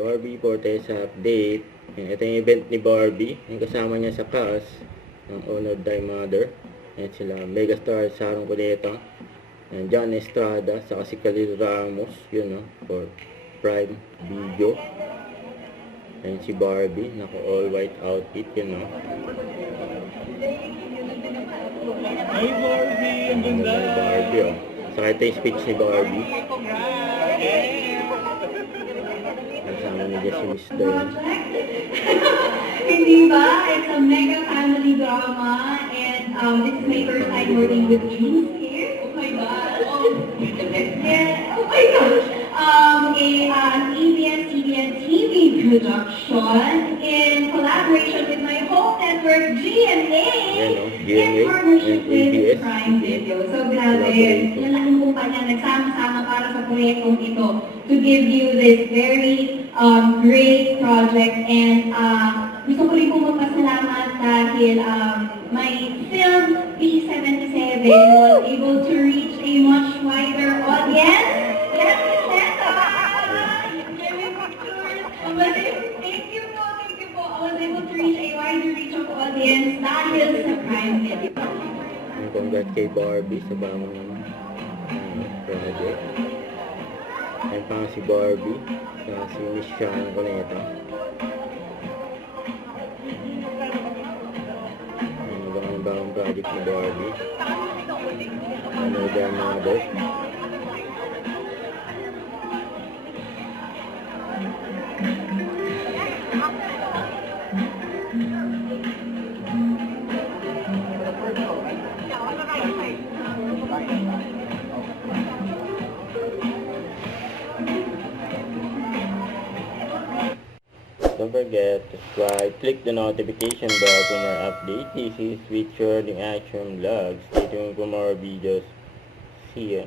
Barbie for test update. Yan, ito yung event ni Barbie. Yung kasama niya sa cast ng Honored Thy Mother. Yan sila Megastar Sarong Cuneta. Yan, John Estrada. Saka si Khalil Ramos. Yun no, for Prime Video. Yan si Barbie. Naka all white outfit. Yun no. Hi Barbie! Ang ganda! Ni Barbie oh. Saka ito yung speech ni Barbie. Kasama niya dyan si Miss Dayan. Hindi ba? It's a mega family drama and this is my first time working with Jeans here. Oh my gosh. Yeah, oh my gosh. An ABS-CBN TV production in collaboration with my home network, GMA, in partnership with Prime Video. So grabe, lalaking kumpanya nagsama-sama para sa proyektong ito to give you this very great project and gusto ko rin po magpasalamat dahil my film P77 was able to reach a much wider audience. Yes, Nessa! Thank you po. I was able to reach a wider reach of audience dahil sa Prime Video. Congrats kay Barbie sa bagong project. Ayun pa si Barbie, saka si Miss Sarong Cuneta. Ayun, bagong project ni Barbie. Another Mother. Don't forget to subscribe, click the notification bell for more updates. This is With Shirley Action Vlogs. Stay tuned for more videos. See ya.